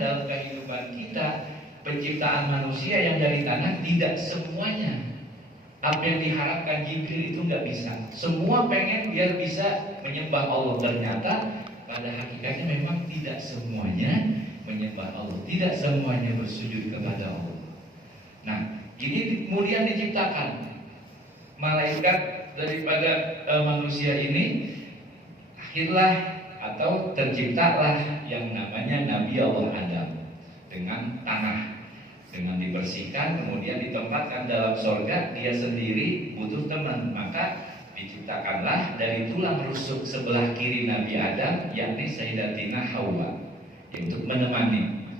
dalam kehidupan kita, penciptaan manusia yang dari tanah tidak semuanya apa yang diharapkan Jibril itu nggak bisa. Semua pengen biar bisa menyembah Allah, ternyata pada hakikatnya memang tidak semuanya menyembah Allah, tidak semuanya bersujud kepada Allah. Nah, ini kemudian diciptakan malaikat daripada manusia ini, akhirlah atau terciptalah yang namanya Nabi Allah Adam dengan tanah. Dengan dibersihkan, kemudian ditempatkan dalam sorga, dia sendiri butuh teman, maka diciptakanlah dari tulang rusuk sebelah kiri Nabi Adam, yakni Sayyidatina Hawa, untuk menemani.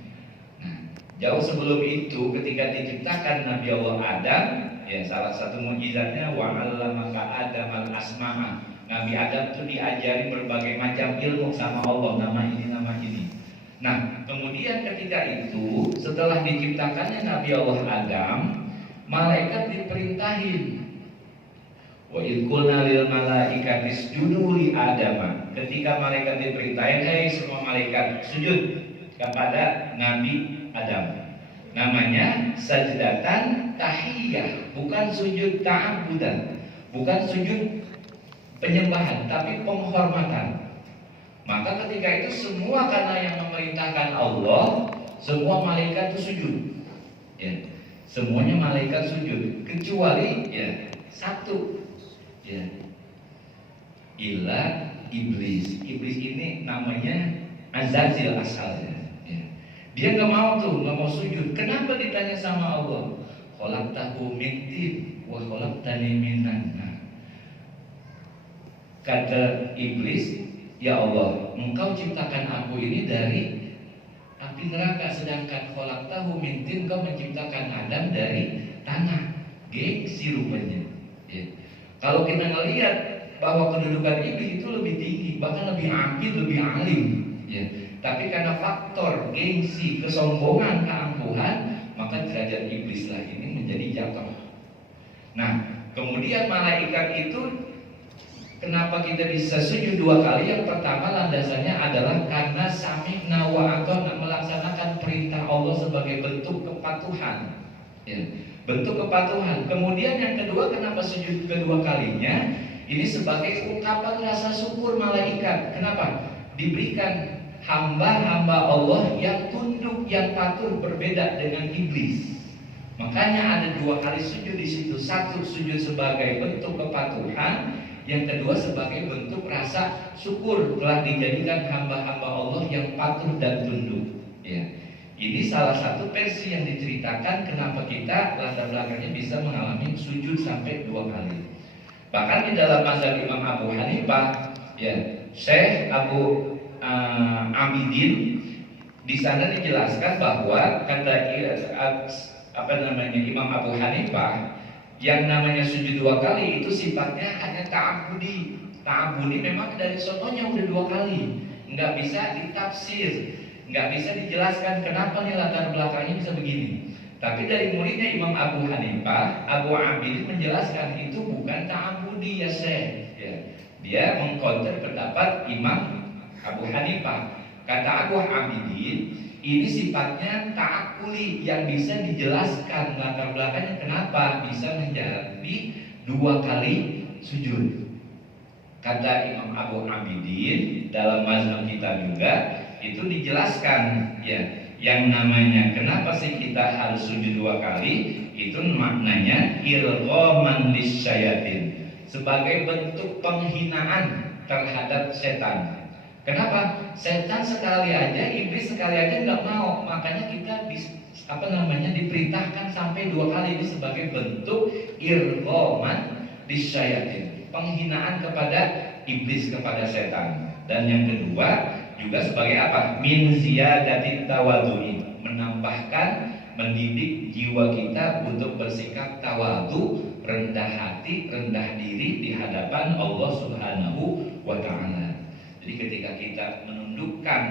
Nah, jauh sebelum itu, ketika diciptakan Nabi Allah Adam, ya salah satu mukjizatnya wa'allamaka Adamal asma'a. Nabi Adam itu diajari berbagai macam ilmu sama Allah, nama ini, nama ini. Nah, kemudian ketika itu setelah diciptakannya Nabi Allah Adam, malaikat diperintahin. Wa idh qulna lil malaikati isjudu li Adama. Ketika malaikat diperintahin, "Hei semua malaikat, sujud kepada Nabi Adam." Namanya sajdatan tahiyah, bukan sujud ta'abudan, bukan sujud penyembahan, tapi penghormatan. Maka ketika itu semua karena yang memerintahkan Allah, semua malaikat itu sujud. Ya, semuanya malaikat sujud kecuali ya satu, ya, illa iblis. Iblis ini namanya Azazil asalnya. Ya. Dia nggak mau sujud. Kenapa ditanya sama Allah? Khalaqtahu min tin wa khalaqtani minan nar. Kata iblis, "Ya Allah, Engkau ciptakan aku ini dari api neraka, sedangkan khalaqtahu min tin, Engkau menciptakan Adam dari tanah." Gengsi rupanya. Ya. Kalau kita melihat bahwa kedudukan iblis itu lebih tinggi, bahkan lebih akil, lebih alim. Ya. Tapi karena faktor gengsi, kesombongan, keangkuhan, maka derajat iblislah ini menjadi jatuh. Nah, kemudian malaikat itu, kenapa kita bisa sujud dua kali? Yang pertama landasannya adalah karena sami'na wa ata'na, melaksanakan perintah Allah sebagai bentuk kepatuhan. Ya, bentuk kepatuhan. Kemudian yang kedua, kenapa sujud kedua kalinya? Ini sebagai ungkapan rasa syukur malaikat. Kenapa? Diberikan hamba-hamba Allah yang tunduk, yang patuh, berbeda dengan iblis. Makanya ada dua kali sujud di situ. Satu, sujud sebagai bentuk kepatuhan. Yang kedua sebagai bentuk rasa syukur telah dijadikan hamba-hamba Allah yang patuh dan tunduk. Ya. Ini salah satu versi yang diceritakan kenapa kita latar belakangnya bisa mengalami sujud sampai dua kali. Bahkan di dalam mazhab Imam Abu Hanifah, ya, Syekh Abu Abidin, di sana dijelaskan bahwa kata Imam Abu Hanifah, yang namanya sujud dua kali itu sifatnya hanya ta'abudi. Ta'abudi memang dari sononya udah dua kali, nggak bisa ditafsir, nggak bisa dijelaskan kenapa nih latar belakangnya bisa begini. Tapi dari muridnya Imam Abu Hanifah, Abu Abidin menjelaskan itu bukan ta'abudi ya Syekh. Ya. Dia mengkonter pendapat Imam Abu Hanifah. Kata Abu Abidin, ini sifatnya ta'akuli yang bisa dijelaskan latar belakangnya kenapa bisa menjadi dua kali sujud. Kata Imam Abu Abidin dalam mazhab kita juga itu dijelaskan, ya, yang namanya kenapa sih kita harus sujud dua kali, itu maknanya irghaman lisyayatin, sebagai bentuk penghinaan terhadap setan. Kenapa? Setan sekali aja, iblis sekali aja nggak mau, makanya kita diperintahkan sampai dua kali. Ini sebagai bentuk irghaman lisyayatin, penghinaan kepada iblis, kepada setan. Dan yang kedua juga sebagai apa? Min ziyadati tawadhu'i, menambahkan, mendidik jiwa kita untuk bersikap tawadhu, rendah hati, rendah diri di hadapan Allah Subhanahu wa ta'ala. Jadi ketika kita menundukkan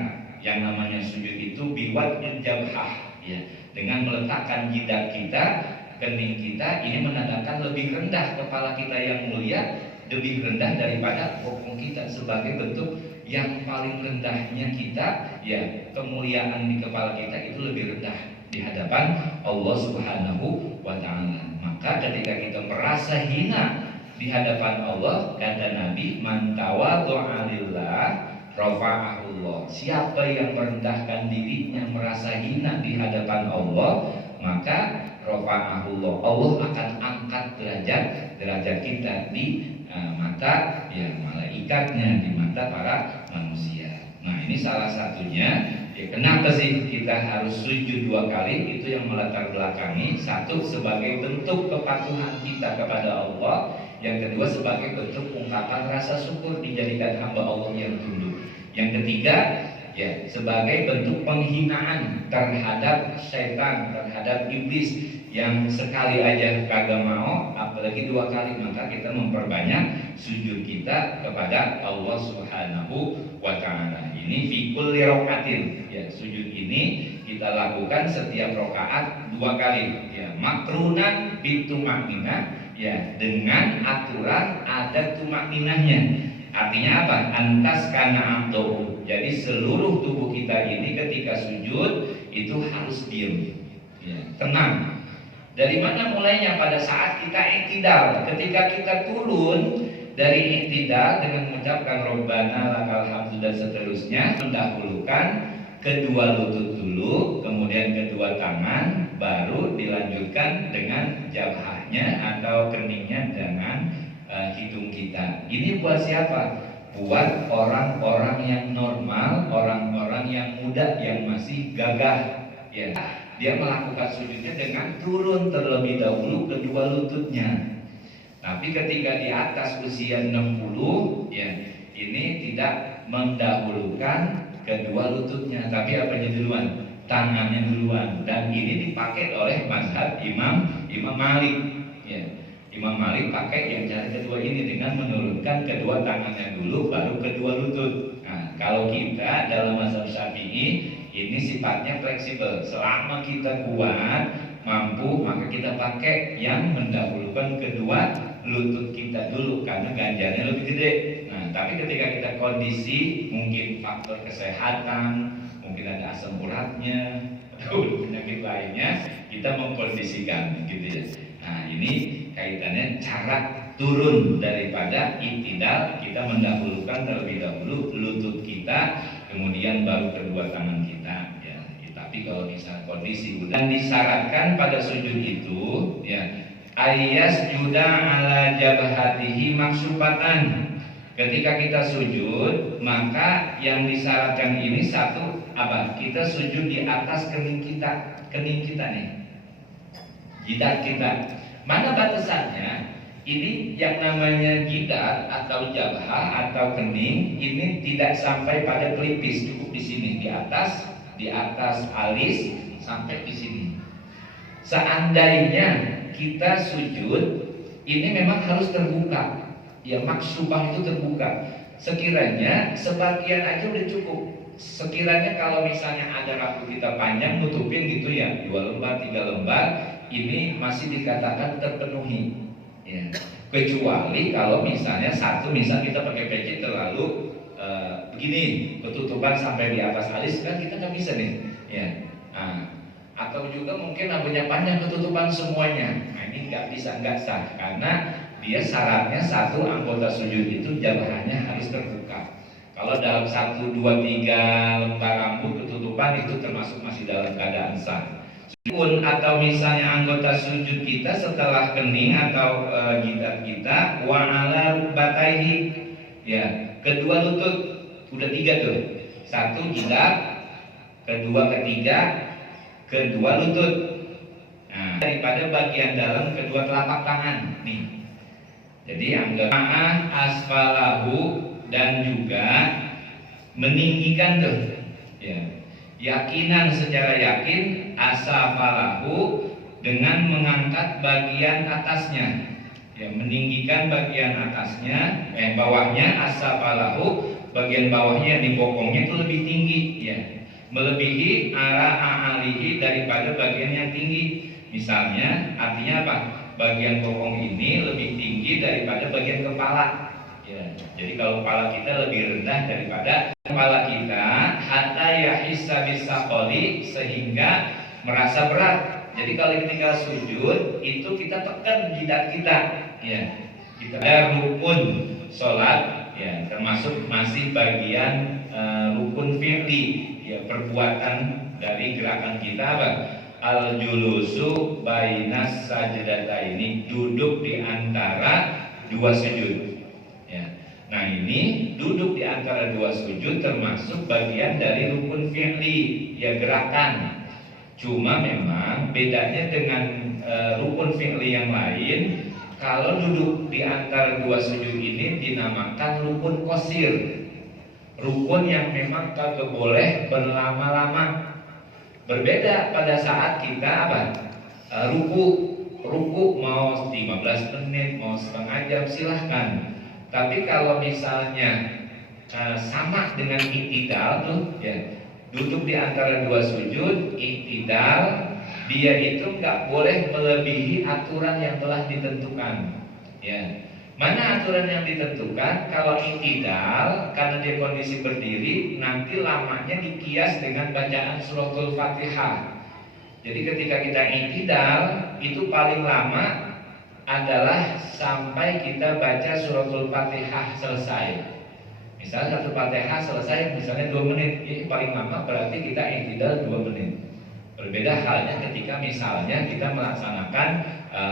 yang namanya sujud itu biwadil jabhah, ya, dengan meletakkan jidat kita, kening kita, ini menandakan lebih rendah kepala kita yang mulia, lebih rendah daripada bokong kita, sebagai bentuk yang paling rendahnya kita, ya kemuliaan di kepala kita itu lebih rendah di hadapan Allah Subhanahu wa Ta'ala. Maka ketika kita merasa hina di hadapan Allah, kata Nabi, man tawadhu'a lillah rafa'ahullah. Siapa yang merendahkan dirinya, merasa hina di hadapan Allah, maka rafa'ahullah, Allah akan angkat derajat kita di mata ya malaikatnya, di mata para manusia. Nah, ini salah satunya. Ya, kenapa sih kita harus sujud 2 kali? Itu yang melatar belakangi. Satu, sebagai bentuk kepatuhan kita kepada Allah. Yang kedua, sebagai bentuk ungkapan rasa syukur dijadikan hamba Allah yang tunduk. Yang ketiga, ya sebagai bentuk penghinaan terhadap setan, terhadap iblis yang sekali aja kagak mau, apalagi 2 kali, maka kita memperbanyak sujud kita kepada Allah Subhanahu wa Ta'ala. Ini fi kulli raqatin, ya sujud ini kita lakukan setiap rakaat 2 kali, ya makrunan bitumakninah, ya dengan aturan ada tumakninahnya. Artinya apa? Antas kana abdu. Jadi seluruh tubuh kita ini ketika sujud itu harus diam, ya, tenang. Dari mana mulainya? Pada saat kita i'tidal. Ketika kita turun dari i'tidal dengan mengucapkan Rabbana lakal hamdu dan seterusnya, mendahulukan kedua lutut dulu, kemudian kedua tangan, baru dilanjutkan dengan jabhahnya atau keningnya dengan hidung kita. Ini buat siapa? Buat orang-orang yang normal, orang-orang yang muda, yang masih gagah, ya. Dia melakukan sujudnya dengan turun terlebih dahulu kedua lututnya. Tapi ketika di atas usia 60, ya ini tidak mendahulukan kedua lututnya, tapi apanya duluan? Tangannya duluan. Dan ini dipakai oleh mazhab Imam Malik, ya. Imam Malik pakai yang cara kedua ini dengan menurunkan kedua tangannya dulu, baru kedua lutut. Nah, kalau kita dalam mazhab Syafi'i ini sifatnya fleksibel. Selama kita kuat, mampu, maka kita pakai yang mendahulukan kedua lutut kita dulu karena ganjarnya lebih gede. Nah, tapi ketika kita kondisi, mungkin faktor kesehatan, mungkin ada asam uratnya atau penyakit lainnya, kita mengkondisikan gitu ya. Nah, ini kaitannya cara turun daripada i'tidal, kita mendahulukan terlebih dahulu lutut kita, kemudian baru kedua tangan kita, ya. Tapi kalau misalnya kondisi udah disyaratkan pada sujud itu, ya ayas juda ala jabhatihi maksubatan. Ketika kita sujud, maka yang disyaratkan ini satu apa? Kita sujud di atas kening kita nih, jidat kita. Mana batasannya? Ini yang namanya jidat atau jabhah atau kening ini tidak sampai pada pelipis, cukup di sini, di atas alis sampai di sini. Seandainya kita sujud, ini memang harus terbuka, ya maksubah itu terbuka. Sekiranya sebagian aja udah cukup. Sekiranya kalau misalnya ada rambut kita panjang nutupin gitu ya, 2 lembar, 3 lembar, ini masih dikatakan terpenuhi. Ya. Kecuali kalau misalnya misal kita pakai peci terlalu begini, ketutupan sampai di atas alis, kan kita nggak bisa nih, ya. Nah, atau juga mungkin rambutnya panjang ketutupan semuanya, nah ini nggak bisa, nggak sah, karena dia syaratnya satu anggota sujud itu jabahnya harus terbuka. Kalau dalam 1, 2, 3 lembar rambut ketutupan itu termasuk masih dalam keadaan sah. Atau misalnya anggota sujud kita setelah kening atau jidat kita wa ala rukbataihi, ya kedua lutut, udah 3 tuh, 1 jidat, kedua ketiga, kedua lutut. Nah, daripada bagian dalam kedua telapak tangan nih. Jadi anggap asfalahu dan juga meninggikan tuh, ya. Yakinan secara yakin asafalahu dengan mengangkat bagian atasnya, ya meninggikan bagian atasnya, bawahnya asafalahu, bagian bawahnya di bokongnya itu lebih tinggi, ya melebihi arah a'alihi daripada bagian yang tinggi. Misalnya artinya apa? Bagian bokong ini lebih tinggi daripada bagian kepala, Ya, jadi kalau kepala kita lebih rendah daripada kepala kita, hatta yahissa bisaqali, sehingga merasa berat. Jadi kalau ketika sujud itu kita tekan jidat kita, ya. Kita ada rukun sholat, ya, termasuk masih bagian rukun fi'li, ya, perbuatan dari gerakan kita apa? Al-julusu bainas sajdataini, duduk di antara dua sujud. Ya. Nah, ini duduk di antara dua sujud termasuk bagian dari rukun fi'li, ya, gerakan. Cuma memang bedanya dengan rukun fi'li yang lain, kalau duduk di antara dua sujud ini dinamakan rukun qasir. Rukun yang memang kagak boleh berlama-lama. Berbeda pada saat kita apa? Ruku mau 15 menit, mau setengah jam, silahkan. Tapi kalau misalnya sama dengan i'tidal tuh, ya, duduk di antara dua sujud, i'tidal, dia itu nggak boleh melebihi aturan yang telah ditentukan. Ya, mana aturan yang ditentukan? Kalau i'tidal, karena dia kondisi berdiri, nanti lamanya dikias dengan bacaan suratul Fatihah. Jadi ketika kita i'tidal, itu paling lama adalah sampai kita baca suratul Fatihah selesai. Misalnya satu Fatihah selesai misalnya 2 menit, ini paling lama berarti kita i'tidal 2 menit. Berbeda halnya ketika misalnya kita melaksanakan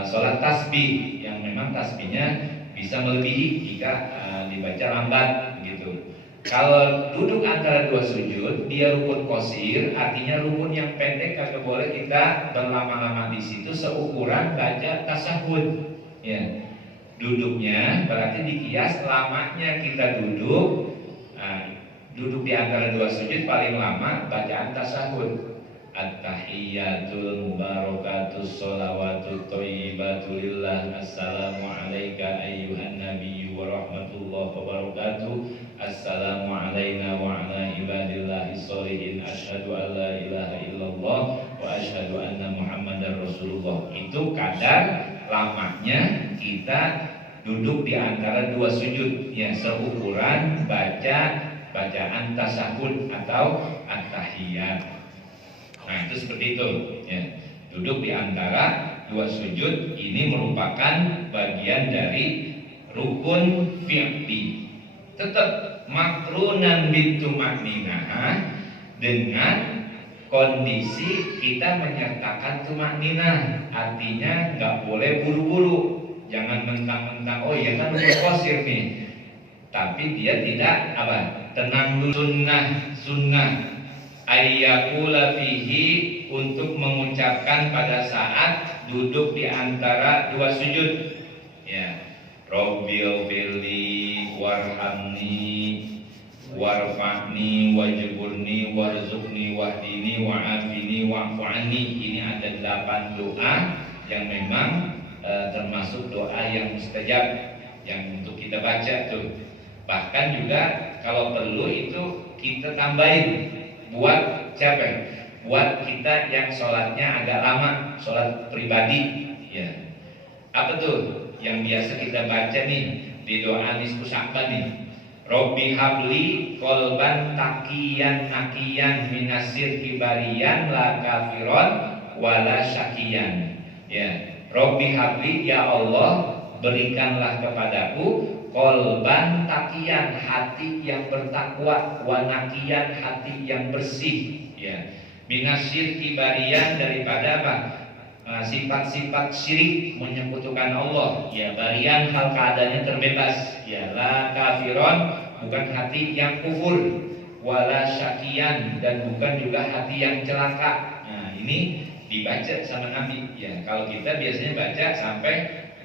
sholat tasbih, yang memang tasbihnya bisa melebihi jika dibaca lambat gitu. Kalau duduk antara dua sujud, dia rukun qasir, artinya rukun yang pendek, kagak boleh kita berlama-lama di situ seukuran baca tasahud. Ya, duduknya berarti dikias lamanya kita duduk. Duduk di antara dua sujud paling lama bacaan tasahud. At-tahiyyatul mubarakatus sholawatut thayyibatu lillah. Assalamu alayka ayyuhan nabiyyu wa rahmatullahi wa barakatuh. Assalamu alayna wa ala ibadillahi sholihin. Asyhadu an la ilaha illallah wa asyhadu anna muhammadar rasulullah. Itu kadar lamanya kita duduk di antara dua sujud, ya, seukuran bacaan tasahud atau at-tahiyyat. Nah, itu seperti itu, ya. Duduk di antara dua sujud ini merupakan bagian dari rukun fi'li. Tetap makrunan bitumakninah, dengan kondisi kita menyertakan tumakninah. Artinya nggak boleh buru-buru, jangan mentang-mentang oh ya kan udah qasir nih, tapi dia tidak apa, tenang dulu. Sunnah ayyakula fihi, untuk mengucapkan pada saat duduk di antara dua sujud, ya, Rabbil firli warhamni warfa'ni wajburni warzuqni wahdini wa'afini wa'fu anni. Ini ada 8 doa yang memang termasuk doa yang mustajab yang untuk kita baca tuh. Bahkan juga kalau perlu itu kita tambahin buat siapa? Buat kita yang sholatnya agak lama, sholat pribadi, ya. Apa tuh yang biasa kita baca nih di doa nisfu Sya'ban nih? Robbi habli kolban takiyan nakiyan minasir kibariyan la kafiron wala syakiyan. Ya, Robbi habli, ya Allah berikanlah kepadaku kolban takiyan, hati yang bertakwa, wanakiyan, hati yang bersih, ya, minasir kibariyan, daripada apa? Sifat-sifat syirik, menyekutukan Allah, ya, barian hal keadaannya terbebas, ya, la kafiron, bukan hati yang kufur, wala syakiyan, dan bukan juga hati yang celaka. Nah, ini dibaca sama Nabi, ya. Kalau kita biasanya baca sampai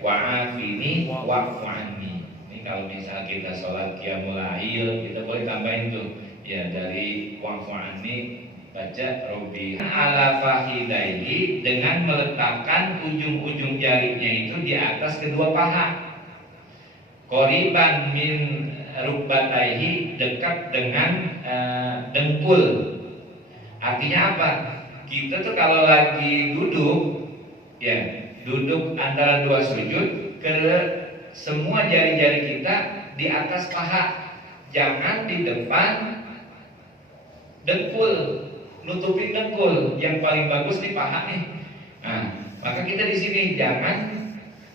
wa'afini wa'fu anni. Ini kalau misal kita sholat qiyamul lail, kita boleh tambahin tuh, ya, dari wa'fu anni baca Robbi ala fakhidaihi, dengan meletakkan ujung-ujung jarinya itu di atas kedua paha. Qoriban min rukbataihi, dekat dengan dengkul. Artinya apa? Kita tuh kalau lagi duduk, ya, duduk antara dua sujud, ke semua jari-jari kita di atas paha, jangan di depan dengkul, nutupin dengkul. Yang paling bagus di paha nih. Nah, maka kita di sini jangan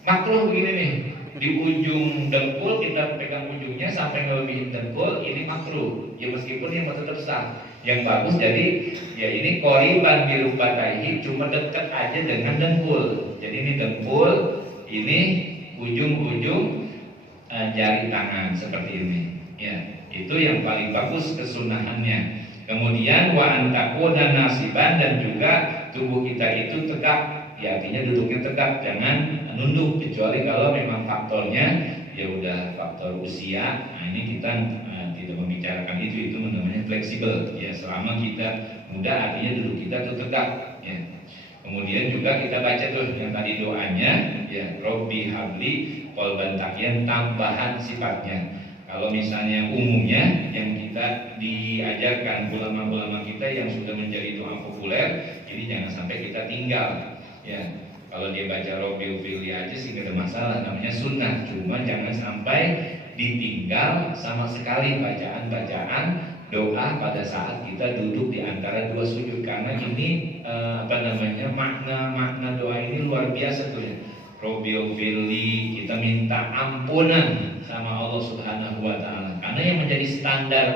makruh begini nih. Di ujung dengkul kita pegang ujungnya sampai ngelebihin dengkul, ini makruh. Ya meskipun yang tetap sah. Yang bagus jadi ya ini qoriban birubbataihi, cuma dekat aja dengan dengkul. Jadi ini dengkul, ini ujung-ujung jari tangan seperti ini. Ya, itu yang paling bagus kesunahannya. Kemudian wa antakuna nasiban, dan juga tubuh kita itu tegak. Ya artinya duduknya tegak, jangan nunduk, kecuali kalau memang faktornya ya udah faktor usia. Nah ini kita tidak membicarakan itu namanya fleksibel. Ya selama kita muda artinya duduk kita tuh tegak. Ya. Kemudian juga kita baca tuh yang tadi doanya, ya Robbi habli qalban taqiyan, tambahan sifatnya. Kalau misalnya umumnya yang kita diajarkan ulama-ulama kita yang sudah menjadi doa populer, jadi jangan sampai kita tinggal. Ya, kalau dia baca Robbi Fili aja sih gak ada masalah, namanya sunnah. Cuma jangan sampai ditinggal sama sekali bacaan-bacaan doa pada saat kita duduk di antara dua sujud, karena ini makna doa ini luar biasa tuh ya. Robbi Fili, kita minta ampunan sama Allah Subhanahu wa taala. Karena yang menjadi standar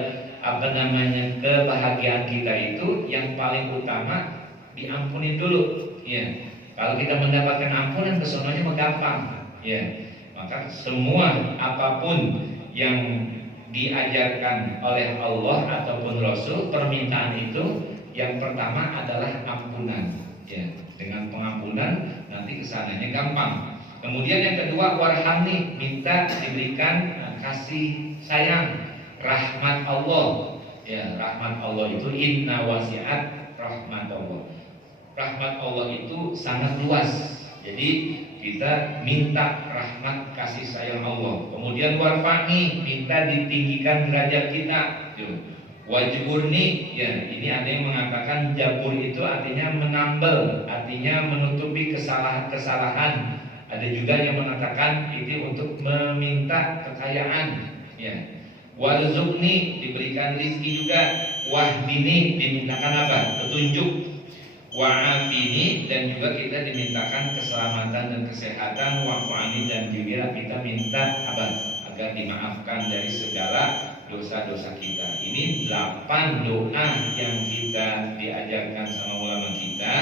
kebahagiaan kita itu yang paling utama diampuni dulu. Ya. Kalau kita mendapatkan ampunan, kesononya gampang. Ya. Maka semua apapun yang diajarkan oleh Allah ataupun Rasul, permintaan itu yang pertama adalah ampunan. Ya. Dengan pengampunan nanti kesananya gampang. Kemudian yang kedua warhamni, minta diberikan kasih sayang, rahmat Allah. Ya, rahmat Allah itu inna wasi'at rahmat Allah. Rahmat Allah itu sangat luas. Jadi kita minta rahmat kasih sayang Allah. Kemudian warfa'ni, minta ditinggikan derajat kita. Wajburni, ya ini ada yang mengatakan jabur itu artinya menambal, artinya menutupi kesalahan. Ada juga yang mengatakan itu untuk meminta kekayaan. Ya. Warzuqni, diberikan rizki juga. Wahdini, dimintakan apa? Petunjuk. Wa'afini, dan juga kita dimintakan keselamatan dan kesehatan. Wa'fu'ani, dan juga kita minta apa? Agar dimaafkan dari segala dosa-dosa kita. Ini 8 doa yang kita diajarkan sama ulama kita.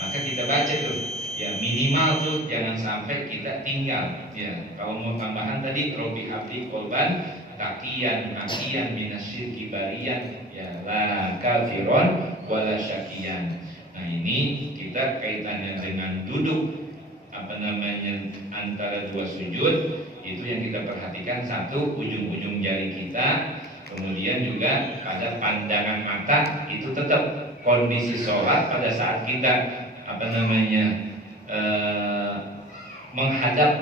Maka kita baca tuh. Ya minimal tuh jangan sampai kita tinggal. Ya kalau mau tambahan tadi Robbi habli qalban taqiyan naqiyan minasyirki bariyan, ya la kafiron wala syakiyan. Nah ini kita kaitannya dengan duduk antara dua sujud, itu yang kita perhatikan. Satu, ujung-ujung jari kita. Kemudian juga pada pandangan mata, itu tetap kondisi sholat pada saat kita menghadap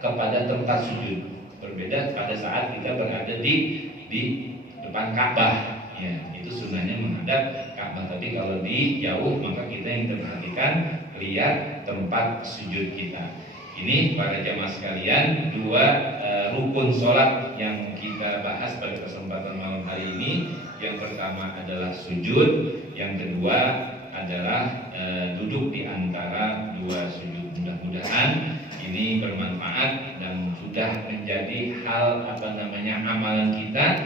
kepada tempat sujud. Berbeda pada saat kita berada di depan Ka'bah. Ya, itu sunnahnya menghadap Ka'bah. Tapi kalau di jauh, maka kita yang perhatikan lihat tempat sujud kita. Ini para jamaah sekalian, 2 rukun sholat yang kita bahas pada kesempatan malam hari ini. Yang pertama adalah sujud, yang kedua adalah duduk di antara 2 sujud. Mudah-mudahan ini bermanfaat dan sudah menjadi hal amalan kita.